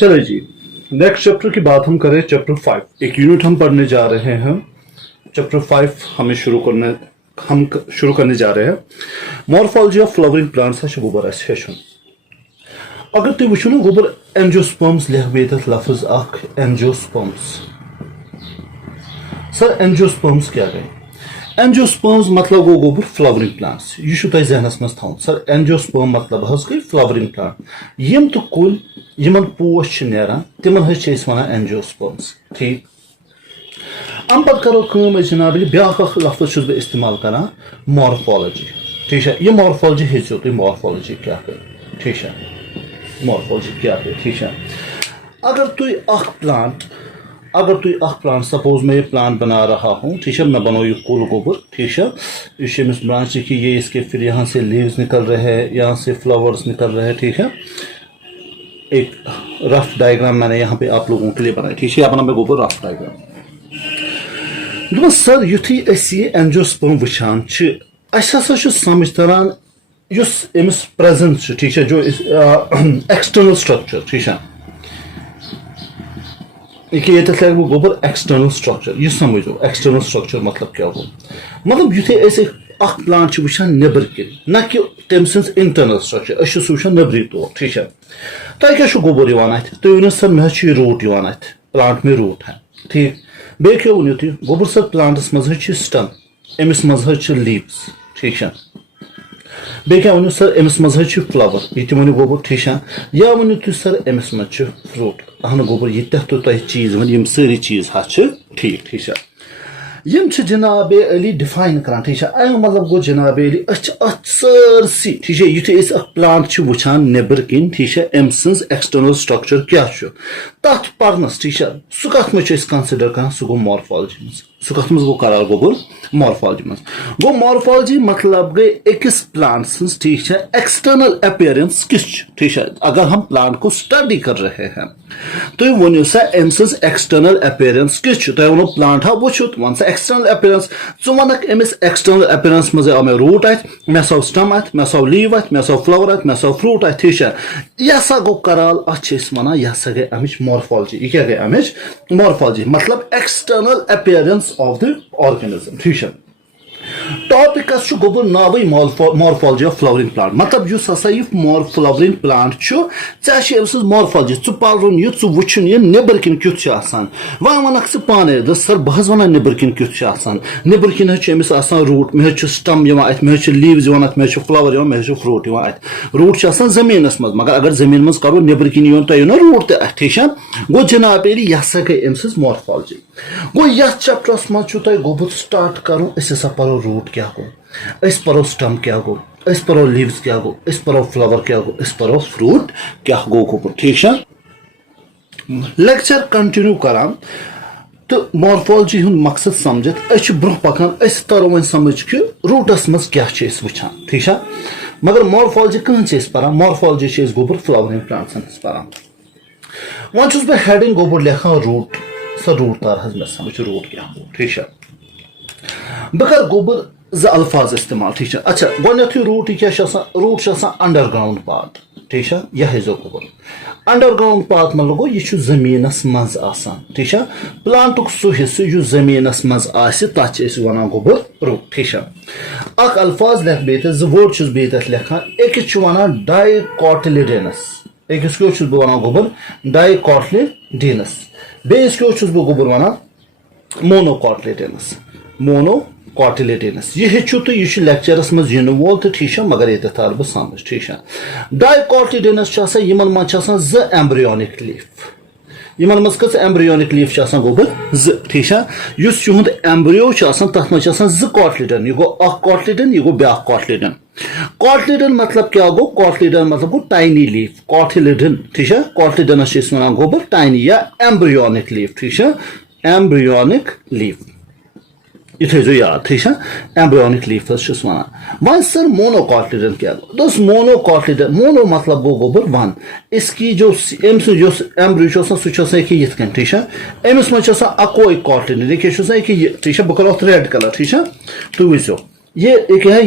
चलो जी, next chapter की बात हम करें चैप्टर 5. एक यूनिट हम पढ़ने जा रहे हैं. चैप्टर 5 हम शुरू करने जा रहे हैं. मॉर्फोलॉजी ऑफ फ्लावरिंग प्लांट्स गोबर हेचुन. अगर तुम वो ना गोबर एंजियोस्पर्म्स लिख बे लफ्ज अख एंजियोस्पर्म्स. सर एंजियोस्पर्म्स क्या गए? एंजियोस्पर्म्स मतलब गो गोबर फ्लावरिंग प्लांट्स. यह तुम जहनस मज थवन. सर एंजियोस्पर्म मतलब गई फ्लावरिंग प्लांट. यम तो कुल यमन पोश नेरान तिमन वन एंजियोस्पर्म्स. ठीक. अम पत करो जनाब ब्या लफ्ज बह इस्तेमाल करान मॉर्फोलॉजी. ठीक है. यह मॉर्फोलॉजी हेचो तुम मॉर्फोलॉजी क्या कर. ठीक है. मॉर्फोलॉजी क्या है. ठीक है. अगर तु प्लांट सपोज मैं ये प्लांट बना रहा हूँ. ठीक है. मैं बनाऊँ ये कुल गोबर. ठीक है. इसे मिस ब्रांच की ये इसके फिर यहाँ से लीव्स निकल रहे हैं, यहाँ से फ्लावर्स निकल रहे हैं. ठीक है. एक रफ डायग्राम मैंने यहाँ पे आप लोगों के लिए बनाया. ठीक है. अपना मैं गोबर रफ डायग्राम. सर युथी ये एंजियोस्पर्म वुचान समझ तरह अमिस प्रेजेंस. ठीक है. जो एक्सटर्नल स्ट्रक्चर. ठीक है. ये गोबर एक्सटर्नल स्ट्रक्चर. यह समझो एक्सटर्नल स्ट्रक्चर मतलब क्या गो. मतलब युथे प्लांट वुचान नबर किन ना कि तम सज इंटरनल स्ट्रक्चर वुचान नबरी तौर. ठीक है. तुम क्या गोबर अत तुम वो सर मे रूट अत प्लांट में रूट है. ठीक. बे क्या वो तुम गोबर सर प्लांटस मज स्टम अमिस मज लीव्स. ठीक है. बे क्या वो सर अमिस मज फ्लावर. ये वो गोबर. ठीक है. या वो तुम सर अमिस मज फ्रूट. अहन गोबर ये तो तुम चीज वन सारी चीज ठीक. ठीक है. यम जनाब अली डिफाइन करान. ठीक है. अम मतलब गो जनाब अली सरसी. ठीक है. युथे प्लांट वुचान नबर किन. ठीक है. अम सज एक्सटर्नल स्ट्रक्चर क्या तथ पर्नस. ठीक है. सह कत मे कंसिडर कर सह गो मॉर्फोलॉजी मज. सह कत मज गो करार गोबर मॉर्फोलॉजी मज. गो मॉर्फोलॉजी मतलब गई अकिस प्लांट सज. ठीक है. एक्सटर्नल अपीयरेंस किस. ठीक है. अगर हम प्लांट को स्टडी कर रहे हैं तो वो सा अम सज एक्सटर्नल अपीयरेंस किस. तुम वो प्लांट हा वुचुत वन सा एक्सटर्नल अपीयरेंस. च वनक अमिस एक्सटर्नल अपीयरेंस मज आव मे रूट अत मे सो स्टम अत मे सो लीव अत मे सो फ्लावर अत मे सो फ्रूट अत. ठीक है. यह सा गो कराल अत वन यह सा गई अमिच मॉर्फोलॉजी. यह क्या गई अमिच मॉर्फोलॉजी मतलब external appearance of the organism. ठीक है. टॉपिक गोबर नावे मॉर्फोलॉजी ऑफ फ्लावरिंग प्लांट. मतलब यह फ्लावरिंग प्लांट मॉर्फोलॉजी च पल यह वुचन यह नबर किन क्युथ वन वनक पाने सर बह वन नबर किन क्युथ. नबर किन अमिस रूट मे स्टम अत मे लीव्स अत मे फ्लावर मे फ्रूट अत. रूट जमीनस मज मगर अगर जमीन मज करो नबर किन तुम ना रूट तो अत. ठीक है. गो जनाब यह सा गई अम सज मॉर्फोलॉजी. गो यथ चैप्टरस मज गोबर स्टार्ट करो. परो रूट क्या गो. परो स्टम क्या गो. परो लीव्स क्या गो. परो फ्लावर क्या गो. परो फ्रूट क्या गो गोबर. ठीक है. लेक्चर कंटिन्यू करान तो मॉर्फोलॉजी हुन मकसद समझित ब्रोह पकान तरो वन समझ कि रूटस मज क्या वुचान. ठीक है. मगर मॉर्फोलॉजी कह पारान. मॉर्फोलॉजी गोबर फ्लावरिंग प्लांट्स पारान. वन बह हेडिंग गोबर लेखान रूट. सर रूट तार मे समझ रूट क्या गो. ठीक है. बह कर गोबर ज अल्फाज इस्तेमाल. ठीक है. अच्छा गो रूट क्या रूट अंडरग्राउंड पार्ट. ठीक है. यह जो गोबर अंडरग्राउंड पार्ट मतलब गो यह जमीनस मज आसान. ठीक है. प्लांटुक सह हिस्सु यह जमीनस मज तथ वन गोबर रूट. ठीक है. अख अल्फाज लेख बे ज वर्ड बे लेखान. अकिस वन डाइकोटिलिडेनस. अकिस क्यों बह वन गोबर डाइकोटिलिडेनस. बेस क्यों बह गोबर वन मोनोकोटिलिडेनस. मोनोकोटिलिडेनस. यह हेचु तो यह लेक्चरस मज इन वोल तो. ठीक है. मगर ये तार बह समझ. ठीक है. डाइकोटिलिडेनस मज ज एम्ब्रियोनिक लीफ. यमन मज कस एम्ब्रियोनिक लीफ गोबर ज. ठीक है. युस युहद एम्ब्रियो तथ मज ज कोटिलिडन. यह गो अख कोटिलिडन. यह गो ब्या कोटिलिडन. कोटिलिडन मतलब क्या गो. कोटिलिडन मतलब गो टाइनी लीफ. कोटिलिडन. ठीक है. कोटिलिडनस वन गोबर टाइनी या एम्ब्रियोनिक लीफ. ठीक है. एम्ब्रियोनिक लीफ ये थो याद. ठीक है. एम्ब्रियोनिक लीफ वन. वन सर मोनोकोटिलिडन क्या गो. दोस्त मोनोकोटिलिडन मोनो मतलब गो गोबर वन. इसकी जो एम्ब्रियो सह ये. ठीक है. अमिस मज अकोई कोटिलिडन. देखिए ठीक है. बह करो रेड कलर. ठीक है. तुम वो ये एक है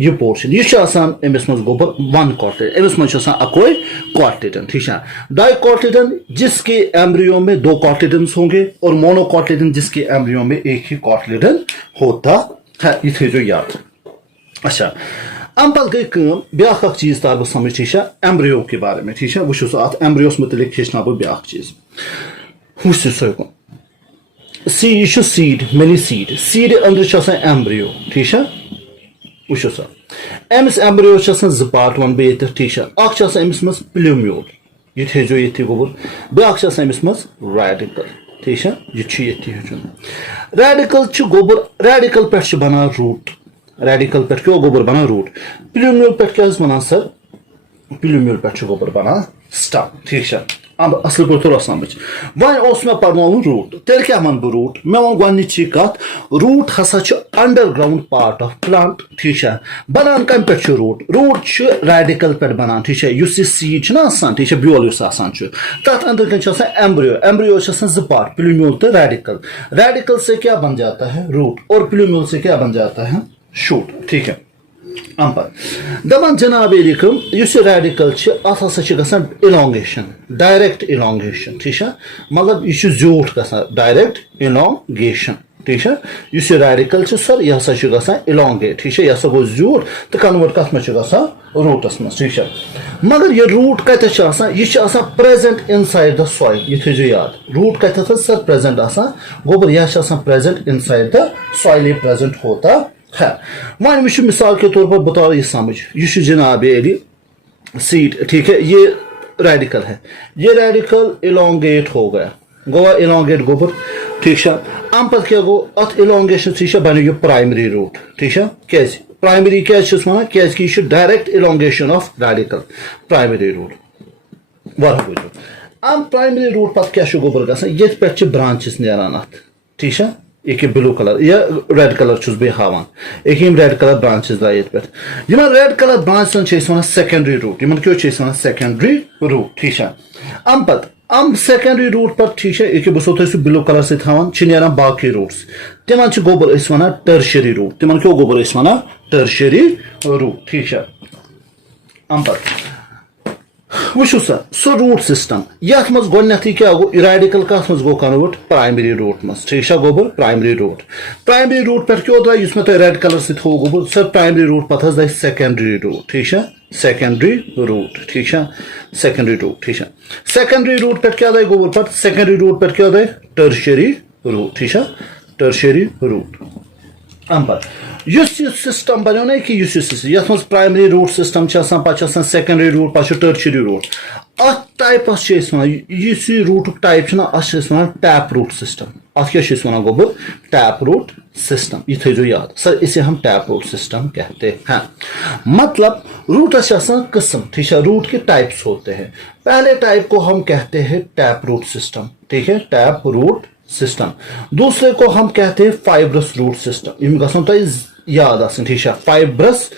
ये पोर्शन ये अमिस मज गोबर वन कॉर्टिलेडन अमिस मज अकोई कॉर्टिलेडन ठीक है डाइकॉर्टिलेडन जिसके एम्ब्रियो में दो कॉर्टिलेडन्स होंगे और मोनोकॉर्टिलेडन जिसके एम्ब्रियो में एक ही कॉर्टिलेडन होता है ये थे जो याद अच्छा अम पत गई कम ब्याख चीज तार बह समझ ठीक है एम्ब्रियो के बारे में ठीक है वो अत एम्ब्रियोस मुतलिक हेचना बह ब्याख चीज वो सीड मिनी सीड अंदर एम्ब्रियो ठीक है वो अमिस एम्ब्रियो ज पार्ट वन बह ये ठीक है अमिस मज प्लूम्यूल ये थो ये गोबर ब्याख अमिस मज रेडिकल ठीक है ये हेचुन रेडिकल गोबर रेडिकल पे बना रूट रेडिकल पे क्यों गोबर बना रूट प्लूम्यूल पे क्या वन सर प्लूम्यूल पे गोबर बना स्टम ठीक है अब असल पे तो समझ वन मे पढ़न रूट तेल क्या वन बह रूट मे वन गोची कत रूट हसा अंडरग्राउंड पार्ट ऑफ प्लांट ठीक है बनान कम पे रूट रूट रेडिकल पे बनान ठीक है सीड ठीक है ब्योल तथ अंदर कन एम्ब्रियो एम्ब्रियो ज पार्ट प्लूम्यूल तो रेडिकल रेडिकल से क्या बन जाता है रूट और प्लूम्यूल से क्या बन जाता है शूट ठीक है दपान जनाब लिखम रेडिकल अत हसा इलांगेशन डायरेक्ट इलांगेशन ठीक है मतलब यह ज्यूठ ग डायरेक्ट इलांगेशन ठीक है रेडिकल सर यह हसा इलांगेट ठीक है यह गो ज्यूठ तो कन्वर्ट कत मे रूटस मज ठीक है मगर यह रूट कत यह present in side the soil ये थो याद रूट कत सर प्रेजेंट गोबर यह present in side the soil ये प्रेजेंट होता है वन वो मिसाल के तौर पर बता ये समझ ये जनाब सीड ठीक है ये रेडिकल है ये रेडिकल इलांगेट हो गया गोवा इलांगेट गोबर ठीक है अम पे क्या गो अत इलांगेशन ठीक है बनो ये प्राइमरी रूट ठीक है क्या प्राइमरी क्या वन क्या direct elongation of radical primary root वाह बुझो अम प्राइमरी रूट पे क्या गोबर ये पे ब्रांचेस नान अत ठीक है एक ब्लू कलर या रेड कलर बह हावान एक रेड कलर ब्रांचेस द्राय पे रेड कलर ब्रांचन सेकेंडरी रूट इन क्यों सेकेंडरी रूट ठीक है अम पे अम सेकेंडरी रूट पर ठीक है एक बो तुम ब्लू कलर सहान बाकी रूट्स तिमन गोबर वन टर्शरी रूट तिमन क्यों गोबर वन टर्शरी रूट ठीक है अम पे वो सो रूट सिस्टम ये मज गोथी क्या गो रेडिकल कत मज गो कन्वर्ट प्राइमरी रूट मज ठीक है गोबर प्राइमरी रूट पे क्यों द्राय मे तुम रेड कलर सो गोबर सर प्राइमरी रूट पे द्राय सेकेंडरी रूट ठीक है सेकेंडरी रूट ठीक है सेकेंडरी रूट ठीक है सेकेंडरी रूट पे क्या द्राय गोबर पे सेकेंडरी रूट पे क्या द्राय टर्शरी रूट ठीक है टर्शरी रूट अम सिस्टम बनो ना कि ये प्राइमरी रूट सिस्टम पे सेकेंडरी रूट पे टर्शरी रूट अत टाइपस root type one tap root system अत क्या वन गोबर टैप रूट सिस्टम ये थो याद सर इसे हम टैप रूट सिस्टम कहते हैं मतलब रूटस किस्म ठीक है रूट के टाइप्स होते हैं पहले टाइप को हम कहते हैं टैप रूट सिस्टम ठीक है टैप रूट सिस्टम दूसरे को हम कहते हैं फाइब्रस रूट सिस्टम इन गो याद ठीक है fibrous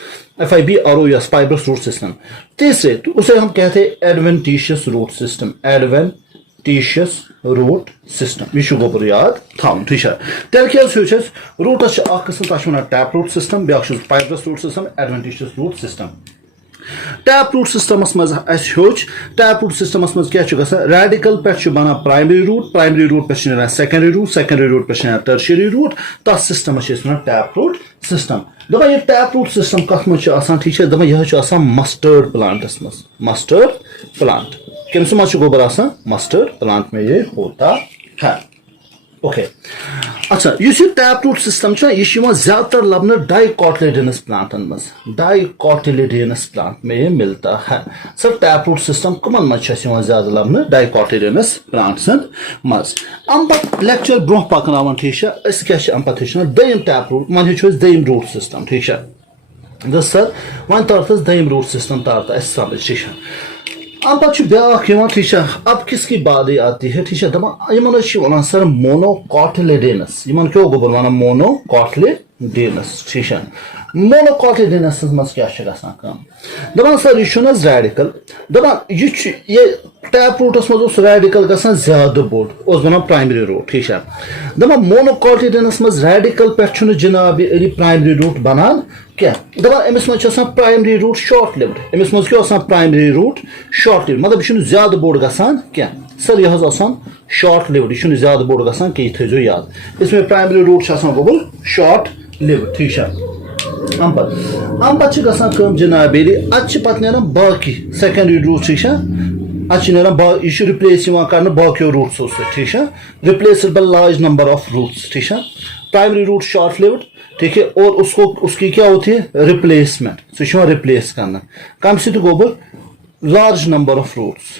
FIBROS fibrous root system तीसरे तो उसे हम कहते हैं adventitious root system adventitious root system यह गोबर याद थम ठीक है तेल क्या रूटस किस्म टैप रूट सिस्टम ब्या fibrous root system adventitious root system tap root सिस्टमस मज टैप रूट सिस्टमस मज क्या रेडिकल पे बना प्राइमरी रूट पे सेकेंडरी रूट पे टर्शरी रूट तथ सिस्टमस टैप रूट सिस्टम दपा ये टैप रूट सिस्टम कत मज ठीक है दपा यह मस्टर्ड प्लांटस मज मस्टर्ड प्लांट कम मज गोबर मस्टर्ड प्लांट में ये होता है ओके अच्छा यह टैप रूट सिस्टम यह ज्यादातर लबन डाइकॉटिलेडनस प्लांटन मज डाइकॉटिलेडनस प्लांट में ये मिलता है सर टैप रूट सिस्टम कमन मज ज्यादा लबन डाइकॉटिलेडनस प्लांट्सन मज अम पे लेक्चर ब्रोह पकन ठीक है क्या अम पे दम टैप रूट वन हे दम रूट सिस्टम ठीक है सर वन तरफ दम रूट सिस्टम तरफ समझ ठीक है अब ब्या ठीक है अब किसकी बात आती है ठीक है दपान सर मोनोकॉटिलेडेनस इन क्यों गोबर वन मोनोकॉटिलेडेनस ठीक है monocotyledonous maz kya chhe gasan kam dapan sir ye chuna radical dapan ye taproot maz us radical gasan zyada bod os banan primary root theek cha dapan monocotyledonous maz radical pe chuna janabi ali primary root banan kya dapan emis maz asan primary root short lived emis maz kya asan primary root short lived matlab chuna zyada bod gasan kya sir ye asan short lived chuna zyada bod gasan ke thejo yaad isme primary root asan gobul short lived theek cha am pach gasan kam janabeli ach pat neran baki secondary root theek cha ach neran ba you should replace yavan karna baki roots se theek cha replaced by large number of roots theek cha primary root short lived ठीक है और उसको उसकी क्या होती है replacement so replace करना कम से गोबर लार्ज नंबर ऑफ रूट्स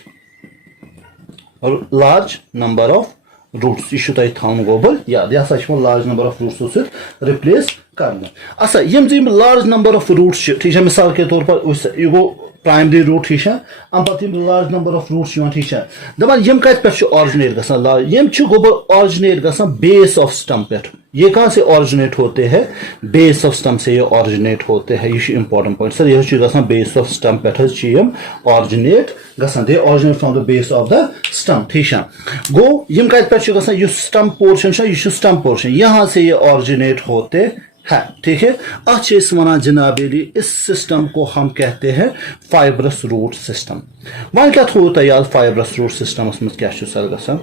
और लार्ज नंबर ऑफ रूट्स यह तुम थवन गोबर याद यह large number of roots replace करना अच्छा यम लार्ज नंबर ऑफ रूट्स ठीक है मिसाल के तौर पर यह गो प्राइमरी रूट ठीक है अम पे लार्ज नंबर ऑफ रूट्स ठीक है दपान यम कत पे ऑरिजिनेट गसान यम गोबर ऑरिजिनेट गसान बेस ऑफ स्टम पे ये कहाँ से ऑरिजिनेट होते हैं बेस ऑफ स्टम से ये ऑरिजिनेट होते हैं ये इंपॉर्टेंट पॉइंट सर यह गसान बेस ऑफ स्टम पे यम ऑरिजिनेट गसान they originate from the base of the stem ठीक है गो यम कत पे गसान यह स्टम पोर्शन यह स्टम पोर्शन यहाँ से ये ऑरिजिनेट होते है ठीक है अच्छे वना जनाबेली इस सिस्टम को हम कहते हैं फाइब्रस रूट सिस्टम वन क्या होता है यार फाइब्रस रूट सिस्टम क्या सर गसान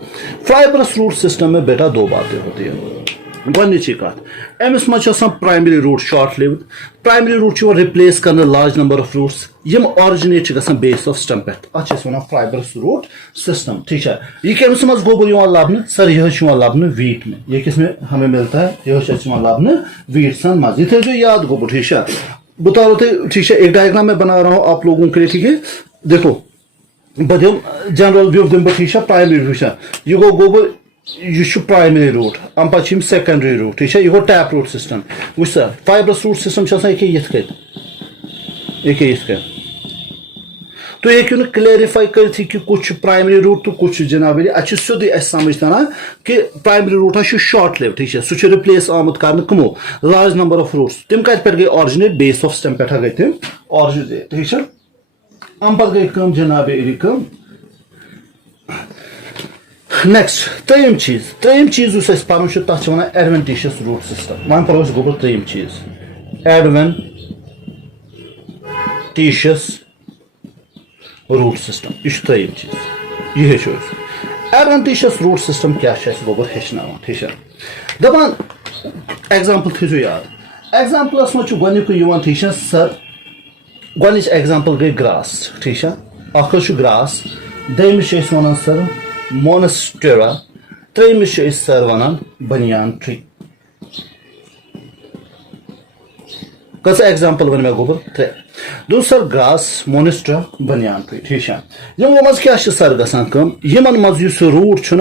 फाइब्रस रूट सिस्टम में बेटा दो बातें होती है गोची कत अमिस मज primary root short lived primary root replace करना लार्ज नंबर ऑफ रूट्स यम ऑरिजिनेट गसान बेस ऑफ स्टम पे अत वन फाइब्रस रूट सिस्टम ठीक है यह कमिस मज गोबर लबन सर यह लबन वीट में ये किस में हमें मिलता है यह लबन वीट सन मज ये थो याद गोबर ठीक है बताओ ठीक है एक डायग्राम में बना रहा हूँ आप लोगों के लिए ठीक है देखो बदम जनरल व्यू दिम ठीक है प्राइमरी व्यू यह गो गोबर यह प्राइमरी रूट अम पे सेकेंडरी रूट ठीक है यह गो टैप रूट सिस्टम वो सर फाइब्रस रूट सिस्टम ये तो ये क्यों क्लियरिफाई कर कि कुछ प्राइमरी रूट तो कुछ जनाब अच्छे सोद समझ तरह कि प्राइमरी रूट शॉर्ट लिव ठीक है सह रिप्लेस आमुत कर कमो लार्ज नंबर ऑफ रूट्स तम कत पे गई ऑरिजिनेट बेस ऑफ स्टेम पे गई तम ऑरिजिनेट ठीक है अम पे गई जनाब नेक्स्ट त्रेम चीज पन तथ वन एडवेंटिशियस रूट सिस्टम वन पर गोबर त्रेम चीज एडवेंटिशियस रूट सिस्टम यह त्रेम चीज यह हेचो एडवेंटिशियस रूट सिस्टम क्या गोबर हेचना ठीक है दपान एग्जाम्पल थो याद एग्जाम्पलस मज गोक ठीक है सर गोच एग्जाम्पल गई ग्रास ठीक है अख ग्रास दमिस वन सर मोनस्टेरा त्रेमिस सर वन बनियान ट्री कस एग्जाम्पल वन मे गोबर त्रे दो सर ग्रास मोनिस्ट्रा बनियान ट्री ठीक है यमो मज क्या सर गसान यमन मज रूट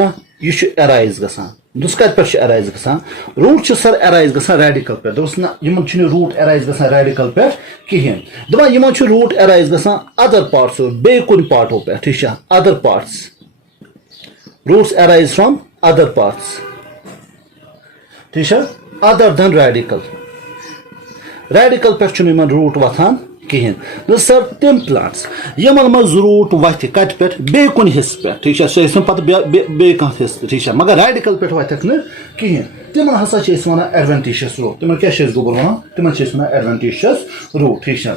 यह एराइज गसान दुस कत पे एराइज गसान रूट सर एराइज गसान रेडिकल पे दोस ना यमन रूट एराइज गसान रेडिकल पे कहें दपान यमन रूट एराइज गसान अदर पार्ट्स बे कुन पार्टों पे ठीक है other parts roots arise from other parts ठीक है other than radical पे रूट वथान कहें सर तम प्लांट्स यमन मज रूट वथ कत पे बे कुन हिस्स पे ठीक है सह पे बे हिस्स ठीक है मगर रेडिकल पे वथक न कहें तिमन हसा वन एडवेंटिशियस रूट तिमन क्या गोबर वन तिमन वन एडवेंटिशियस रूट ठीक है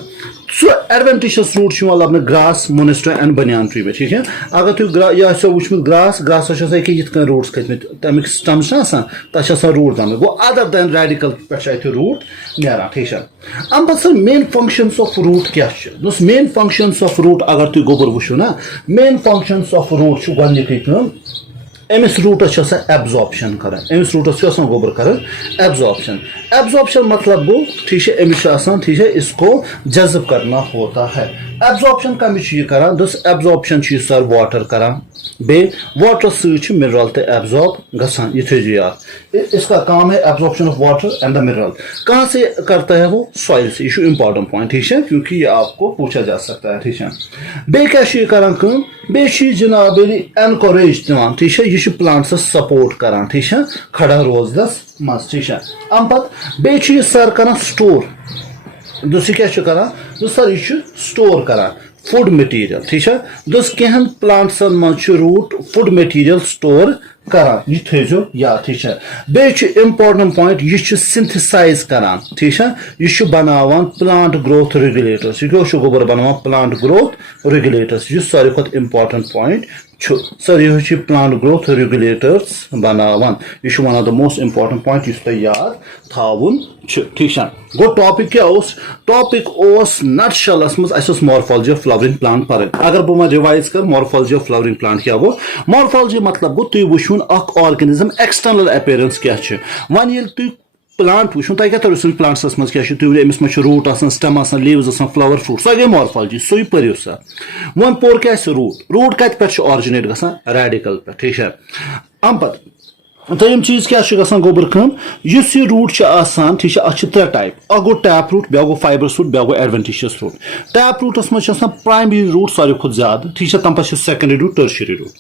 सो एडवेंटिशियस रूट लबन grass monstera and banyan tree में ठीक है अगर तुम यह वुचमुत ग्रास ये रूट्स खत तमिक स्टम तथा रूट दम गो अदर दैन रेडिकल पे रूट नान ठीक है अम पे sir main functions of root क्या मेन फंक्शंस ऑफ रूट अगर तुम गोबर वो ना मेन फंक्शंस ऑफ रूट गोक अमिस रूटस एब्जॉर्प्शन कर अमिस रूटस गोबर कर एब्जॉर्प्शन मतलब गो ठीक है अमिस ठीक है इसको जज्ब करना होता है एब्जॉर्प्शन कमिश यह कर दस एब्जॉर्प्शन सर वाटर कर बे वाटर से मिनरल तो एब्जॉर्ब गसान ये थो याद इसका काम है absorption of water and the mineral कहाँ से करता है वो सॉइल से ये इंपॉर्टेंट पॉइंट ठीक है क्योंकि ये आपको पूछा जा सकता है ठीक है बे क्या कर बे जनाब एनकरेज दिवान ठीक है यह प्लांट्स सपोर्ट कर ठीक है खड़ा रोजदस मज ठीक है अम पे बे सर कर स्टोर दोस क्या करान सर यह स्टोर करान फूड मटीरियल ठीक है दोस कहन प्लांट्सन मज रूट फूड मटीरियल स्टोर करान यह थो याद ठीक है बेच इम्पोर्टेंट पॉइंट यह सिंथेसाइज करान ठीक है यह बनावान प्लांट ग्रोथ रेगुलेटर्स यह गोबर बनावान प्लांट ग्रोथ रेगुलेटर्स यह सारे खुद इम्पोर्टेंट पॉइंट सर यह प्लांट ग्रोथ रेगुलेटर्स बनावान यह one of the most important point इस याद थावन ठीक है गो टॉपिक क्या टॉपिक नट शलस मज मॉर्फोलॉजी ऑफ फ्लावरिंग प्लांट पर अगर बह रिवाइज कर मॉर्फोलॉजी ऑफ फ्लावरिंग प्लांट क्या गो मॉर्फोलॉजी मतलब गो तुम वुन ऑर्गेनिज्म एक्सटर्नल अपीयरेंस क्या वन ये तुम प्लांट वुन तुम क्या तरो प्लांट्स मज क्या अमिस मज root stem leaves flower fruit सो गई मॉर्फोलॉजी सो पो सा वन पोर क्या रूट कत पे ऑरिजिनेट गसान रेडिकल पे ठीक है अम पत त्रीम चीज क्या गोबर कम इस रूट ठीक है त्रे टाइप अ गो टैप रूट बे गो फाइबरस रूट बे गो एडवेंटिशियस रूट टैप रूटस मज प्राइमरी रूट सारे खुद ज्यादा ठीक है तम पे secondary root tertiary root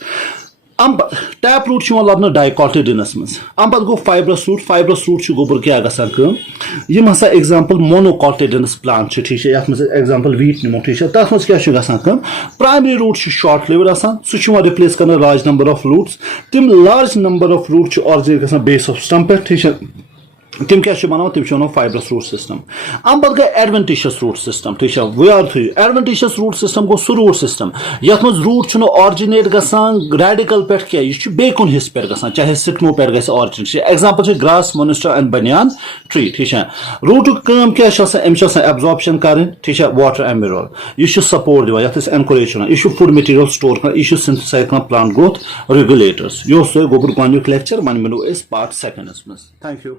tap root लबन डाइकोटिडिनस मज अम पे गो फाइबरस रूट गोबर क्या गम हसा एग्जाम्पल मोनोकोटिडिनस प्लांट ठीक है ये एग्जाम्पल वीट निमो ठीक है तथ मज क्या प्राइमरी रूट शॉर्ट लिव्ड सह रिप्लेस कर लार्ज नंबर ऑफ रूट्स तम large number of root originate गसान बेस ऑफ स्टम पे ठीक है तम क्या बनान तम फाइबरस रूट सिस्टम अम पे गई एडवेंटिशियस रूट सिस्टम ठीक है याद थो एडवेंटिशियस रूट सिस्टम गो सह रूट सिस्टम यथ मज रूट ऑरिजिनेट गसान रेडिकल पे क्या यह बेकुन हिस्स पे गसान चाहे सिटमो पे गई originate example grass Monster and banyan tree ठीक है रूट कम क्या अम्स एब्जॉर्प्शन कर ठीक है वाटर एंड मिनरल यह सपोर्ट दिवान ये एनकरेज यह फूड मटीरियल स्टोर कर यह सिंथेसाइज कर प्लांट ग्रोथ रेगुलेटर्स यह गोबर गोनिक लेक्चर वन मिलो पार्ट सेकंडस मज थैंक यू